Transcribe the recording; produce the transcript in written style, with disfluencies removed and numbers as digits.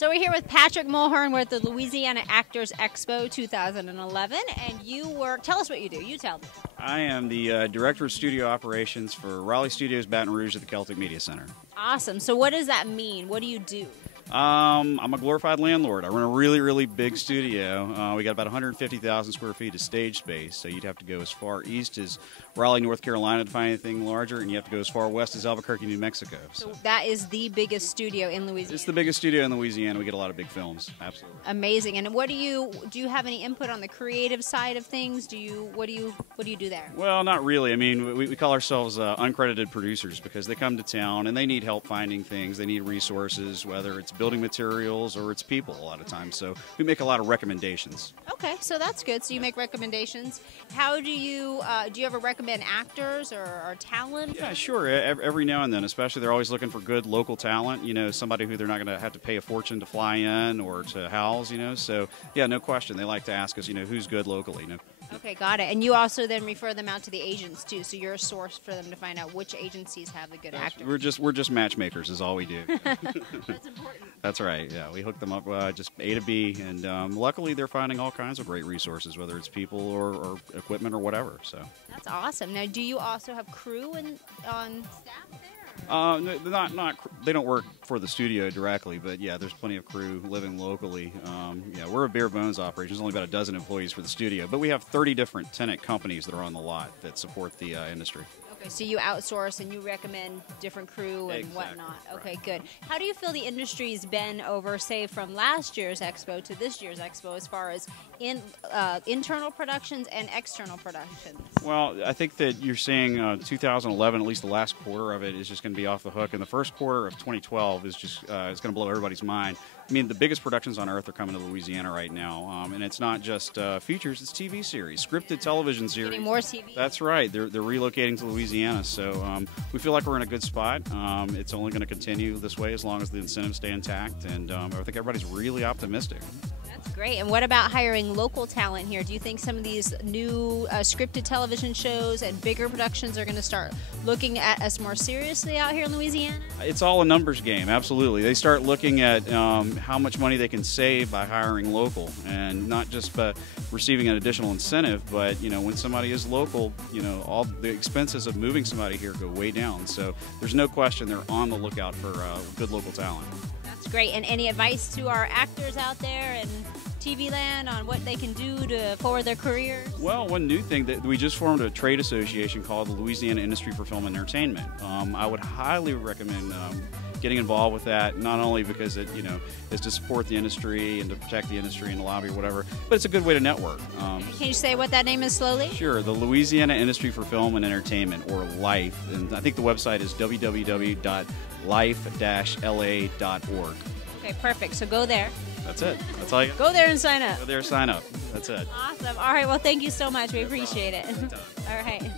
So we're here with Patrick Mulhearn. We're at the Louisiana Actors Expo 2011, and you work. Tell us what you do. You tell me. I am the Director of Studio Operations for Raleigh Studios, Baton Rouge at the Celtic Media Center. Awesome. So what does that mean? What do you do? I'm a glorified landlord. I run a really, really big studio. We got about 150,000 square feet of stage space, so you'd have to go as far east as Raleigh, North Carolina to find anything larger, and you have to go as far west as Albuquerque, New Mexico. So that is the biggest studio in Louisiana. It's the biggest studio in Louisiana. We get a lot of big films. Absolutely. Amazing. And what do you have any input on the creative side of things? What do you do there? Well, not really. I mean, we call ourselves uncredited producers because they come to town and they need help finding things. They need resources, whether it's building materials or it's people a lot of times. So we make a lot of recommendations. Okay, so that's good. So you make recommendations. How do you ever recommend actors or talent? Yeah, sure. Every now and then, especially they're always looking for good local talent, somebody who they're not going to have to pay a fortune to fly in or to house, So, yeah, no question. They like to ask us, who's good locally. Okay, got it. And you also then refer them out to the agents too, so you're a source for them to find out which agencies have the good actors. We're just matchmakers is all we do. That's important. That's right. Yeah, we hook them up just A to B, and luckily they're finding all kinds of great resources, whether it's people or equipment or whatever. So that's awesome. Now, do you also have crew on staff there? They don't work for the studio directly, but yeah, there's plenty of crew living locally. We're a bare bones operation. There's only about a dozen employees for the studio, but we have 30 different tenant companies that are on the lot that support the industry. Okay, so you outsource and you recommend different crew and exactly. whatnot. Okay, good. How do you feel the industry's been over, say, from last year's expo to this year's expo as far as internal productions and external productions? Well, I think that you're seeing 2011, at least the last quarter of it, is just going to be off the hook. And the first quarter of 2012 is just it's going to blow everybody's mind. I mean, the biggest productions on earth are coming to Louisiana right now, and it's not just features; it's TV series, scripted television series. Getting more TV. That's right. They're relocating to Louisiana, so we feel like we're in a good spot. It's only going to continue this way as long as the incentives stay intact, and I think everybody's really optimistic. That's great. And what about hiring local talent here? Do you think some of these new scripted television shows and bigger productions are going to start looking at us more seriously out here in Louisiana? It's all a numbers game, absolutely. They start looking at how much money they can save by hiring local, and not just by receiving an additional incentive, but when somebody is local, all the expenses of moving somebody here go way down. So there's no question they're on the lookout for good local talent. That's great. And any advice to our actors out there and TV land on what they can do to forward their careers? Well, one new thing that we just formed a trade association called the Louisiana Industry for Film and Entertainment. I would highly recommend getting involved with that, not only because it is to support the industry and to protect the industry and the lobby or whatever, but it's a good way to network. Can you say what that name is slowly? Sure, the Louisiana Industry for Film and Entertainment, or LIFE, and I think the website is www.life-la.org. Okay, perfect. So go there. That's it. That's all you got. Go there and sign up. Go there, sign up. That's it. Awesome. All right. Well, thank you so much. We appreciate it. All right.